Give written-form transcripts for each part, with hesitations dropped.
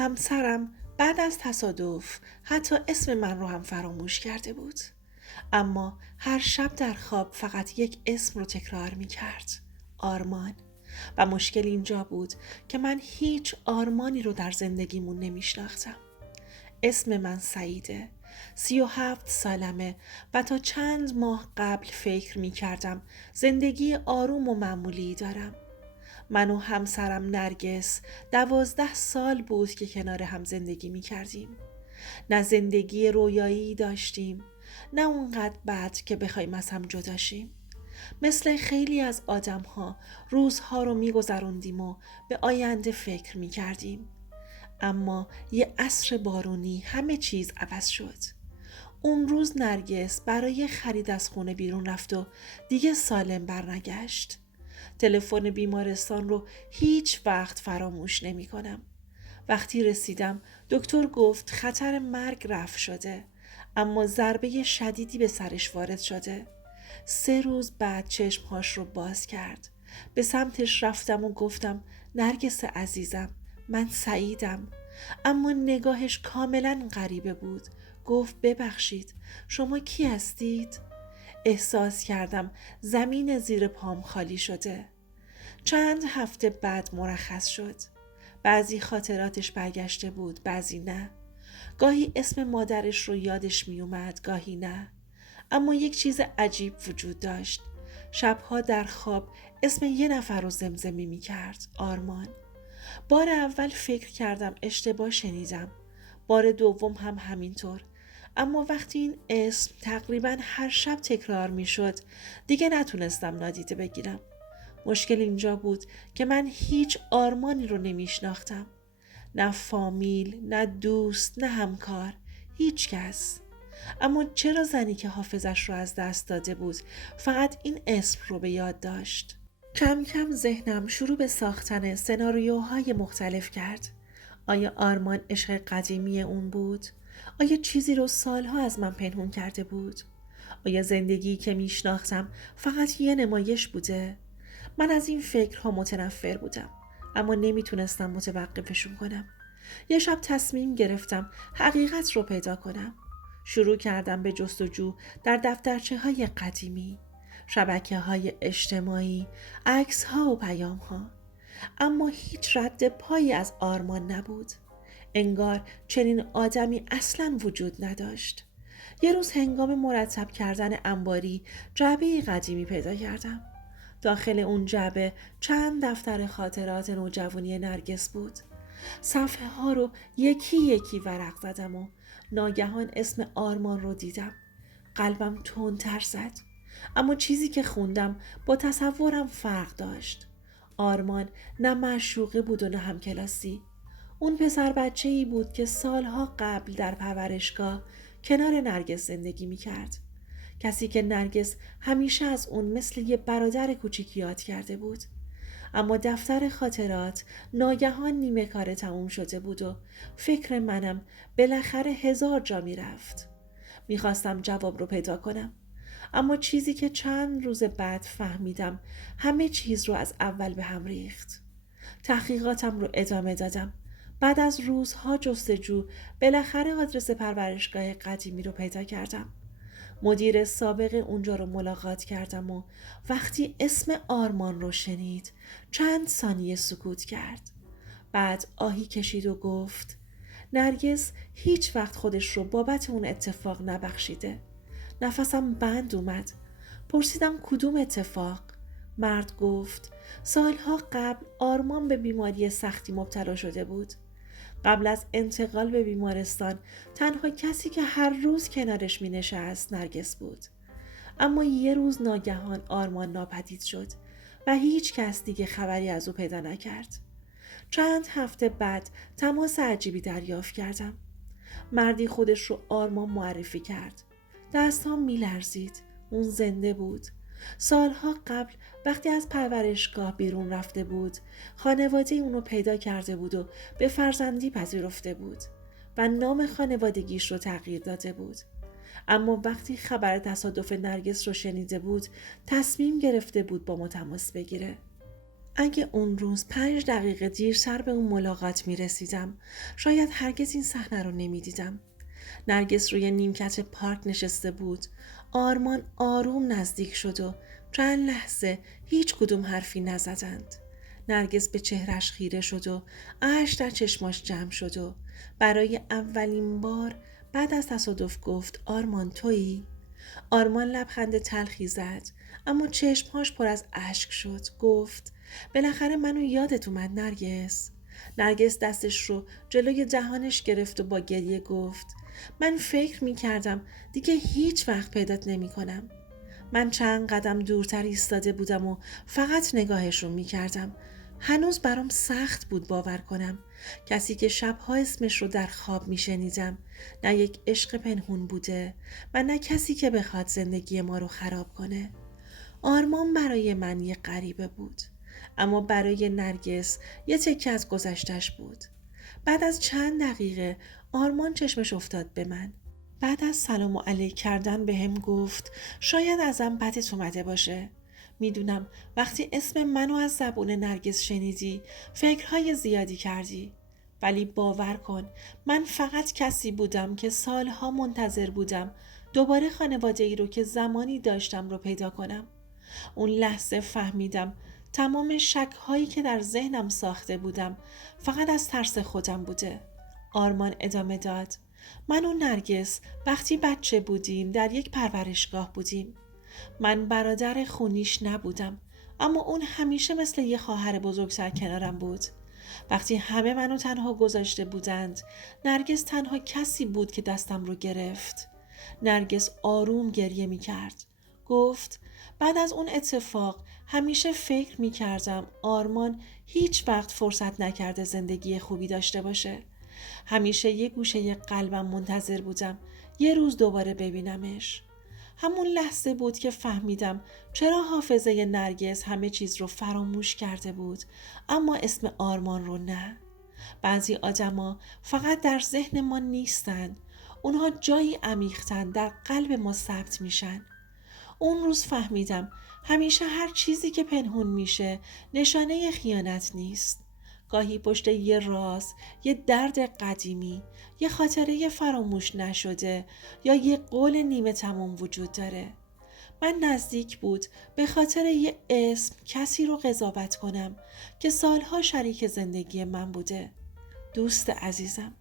همسرم بعد از تصادف حتی اسم من رو هم فراموش کرده بود. اما هر شب در خواب فقط یک اسم رو تکرار می کرد. آرمان. و مشکل اینجا بود که من هیچ آرمانی رو در زندگیمون نمی شناختم. اسم من سعیده. 37 سالمه و تا چند ماه قبل فکر می کردم زندگی آروم و معمولی دارم. من و همسرم نرگس 12 سال بود که کنار هم زندگی می کردیم. نه زندگی رویایی داشتیم، نه اونقدر بد که بخوایم از هم جدا شیم. مثل خیلی از آدم ها روزها رو می گذروندیم و به آینده فکر می کردیم. اما یه عصر بارونی همه چیز عوض شد. اون روز نرگس برای خرید از خونه بیرون رفت و دیگه سالم برنگشت. تلفن بیمارستان رو هیچ وقت فراموش نمی کنم. وقتی رسیدم دکتر گفت خطر مرگ رفع شده، اما ضربه شدیدی به سرش وارد شده. 3 روز بعد چشمهاش رو باز کرد. به سمتش رفتم و گفتم نرگس عزیزم، من سعیدم. اما نگاهش کاملا غریبه بود. گفت ببخشید، شما کی هستید؟ احساس کردم زمین زیر پام خالی شده. چند هفته بعد مرخص شد. بعضی خاطراتش برگشته بود، بعضی نه. گاهی اسم مادرش رو یادش می اومد، گاهی نه. اما یک چیز عجیب وجود داشت. شبها در خواب اسم یه نفر رو زمزمه می کرد، آرمان. بار اول فکر کردم اشتباه شنیدم. بار دوم هم همینطور. اما وقتی این اسم تقریبا هر شب تکرار می شد دیگه نتونستم نادیده بگیرم. مشکل اینجا بود که من هیچ آرمانی رو نمی شناختم. نه فامیل، نه دوست، نه همکار، هیچ کس. اما چرا زنی که حافظش رو از دست داده بود فقط این اسم رو به یاد داشت؟ کم کم ذهنم شروع به ساختن سناریوهای مختلف کرد. آیا آرمان عشق قدیمی اون بود؟ آیا چیزی رو سالها از من پنهون کرده بود؟ آیا زندگی که میشناختم فقط یه نمایش بوده؟ من از این فکرها متنفر بودم، اما نمیتونستم متوقفشون کنم. یه شب تصمیم گرفتم حقیقت رو پیدا کنم. شروع کردم به جستجو در دفترچه های قدیمی، شبکه های اجتماعی، عکس ها و پیام ها. اما هیچ رد پایی از آرمان نبود. انگار چنین آدمی اصلاً وجود نداشت. یه روز هنگام مرتب کردن انباری جعبه قدیمی پیدا کردم. داخل اون جعبه چند دفتر خاطرات نوجوانی نرگس بود. صفحه ها رو یکی یکی ورق زدم و ناگهان اسم آرمان رو دیدم. قلبم تندتر زد. اما چیزی که خوندم با تصورم فرق داشت. آرمان نه معشوقه بود و نه همکلاسی. اون پسر بچه‌ای بود که سالها قبل در پرورشگاه کنار نرگس زندگی می کرد. کسی که نرگس همیشه از اون مثل یه برادر کوچیک یاد کرده بود. اما دفتر خاطرات ناگهان نیمه کار تموم شده بود و فکر منم بالاخره 1000 جا می رفت. میخواستم جواب رو پیدا کنم. اما چیزی که چند روز بعد فهمیدم همه چیز رو از اول به هم ریخت. تحقیقاتم رو ادامه دادم. بعد از روزها جستجو بالاخره آدرس پرورشگاه قدیمی رو پیدا کردم. مدیر سابق اونجا رو ملاقات کردم و وقتی اسم آرمان رو شنید چند ثانیه سکوت کرد. بعد آهی کشید و گفت نرگس هیچ وقت خودش رو بابت اون اتفاق نبخشیده. نفسم بند اومد. پرسیدم کدوم اتفاق؟ مرد گفت سالها قبل آرمان به بیماری سختی مبتلا شده بود. قبل از انتقال به بیمارستان تنها کسی که هر روز کنارش می نشست نرگس بود. اما یه روز ناگهان آرمان ناپدید شد و هیچ کس دیگه خبری از او پیدا نکرد. چند هفته بعد تماس عجیبی دریافت کردم. مردی خودش رو آرمان معرفی کرد. دستام می لرزید. اون زنده بود. سالها قبل وقتی از پرورشگاه بیرون رفته بود خانواده اونو پیدا کرده بود و به فرزندی پذیرفته بود و نام خانوادگیش رو تغییر داده بود. اما وقتی خبر تصادف نرگس رو شنیده بود تصمیم گرفته بود با ما تماس بگیره. اگه اون روز 5 دقیقه دیرتر به اون ملاقات می رسیدم شاید هرگز این صحنه رو نمی دیدم. نرگس روی نیمکت پارک نشسته بود. آرمان آروم نزدیک شد و چند لحظه هیچ کدوم حرفی نزدند. نرگس به چهرش خیره شد و اشک در چشماش جمع شد و برای اولین بار بعد از تصادف گفت آرمان تویی؟ آرمان لبخند تلخی زد اما چشمهاش پر از اشک شد. گفت بالاخره منو یادت اومد نرگس. نرگس دستش رو جلوی دهانش گرفت و با گریه گفت من فکر می کردم دیگه هیچ وقت پیدات نمی کنم. من چند قدم دورتر ایستاده بودم و فقط نگاهش رو می کردم. هنوز برام سخت بود باور کنم. کسی که شبها اسمش رو در خواب می شنیدم نه یک عشق پنهون بوده و نه کسی که بخواد زندگی ما رو خراب کنه. آرمان برای من یه غریبه بود اما برای نرگس یه تکه از گذشتش بود. بعد از چند دقیقه آرمان چشمش افتاد به من. بعد از سلام و علیک کردن به هم گفت شاید ازم بدت اومده باشه. میدونم وقتی اسم منو از زبون نرگس شنیدی فکرهای زیادی کردی. ولی باور کن من فقط کسی بودم که سالها منتظر بودم دوباره خانواده ای رو که زمانی داشتم رو پیدا کنم. اون لحظه فهمیدم تمام شک هایی که در ذهنم ساخته بودم فقط از ترس خودم بوده. آرمان ادامه داد من و نرگس وقتی بچه بودیم در یک پرورشگاه بودیم. من برادر خونیش نبودم اما اون همیشه مثل یه خواهر بزرگتر کنارم بود. وقتی همه منو تنها گذاشته بودند نرگس تنها کسی بود که دستم رو گرفت. نرگس آروم گریه می کرد. گفت بعد از اون اتفاق همیشه فکر می کردم آرمان هیچ وقت فرصت نکرده زندگی خوبی داشته باشه. همیشه یه گوشه قلبم منتظر بودم یه روز دوباره ببینمش. همون لحظه بود که فهمیدم چرا حافظه نرگس همه چیز رو فراموش کرده بود اما اسم آرمان رو نه. بعضی آدما فقط در ذهن ما نیستن، اونها جایی عمیق‌تن در قلب ما ثبت میشن. اون روز فهمیدم همیشه هر چیزی که پنهون میشه نشانه خیانت نیست. گاهی پشت یه راز، یه درد قدیمی، یه خاطره فراموش نشده یا یه قول نیمه تمام وجود داره. من نزدیک بود به خاطر یه اسم کسی رو قضاوت کنم که سالها شریک زندگی من بوده. دوست عزیزم،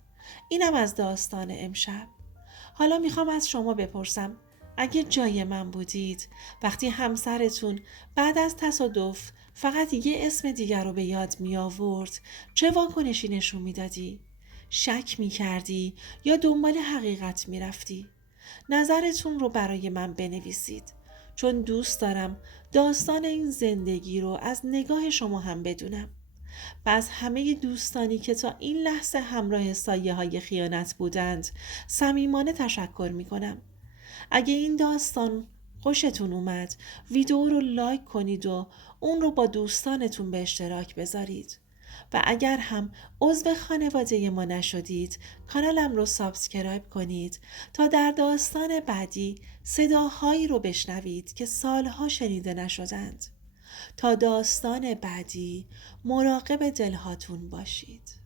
اینم از داستان امشب. حالا میخوام از شما بپرسم اگه جای من بودید وقتی همسرتون بعد از تصادف فقط یه اسم دیگر رو به یاد می آورد چه واکنشی نشون می دادی؟ شک می کردی یا دنبال حقیقت می رفتی؟ نظرتون رو برای من بنویسید چون دوست دارم داستان این زندگی رو از نگاه شما هم بدونم. و از همه دوستانی که تا این لحظه همراه سایه های خیانت بودند صمیمانه تشکر می کنم. اگه این داستان خوشتون اومد ویدیو رو لایک کنید و اون رو با دوستانتون به اشتراک بذارید و اگر هم عضو خانواده ما نشدید کانالم رو سابسکرایب کنید تا در داستان بعدی صداهایی رو بشنوید که سالها شنیده نشدند. تا داستان بعدی مراقب دلهاتون باشید.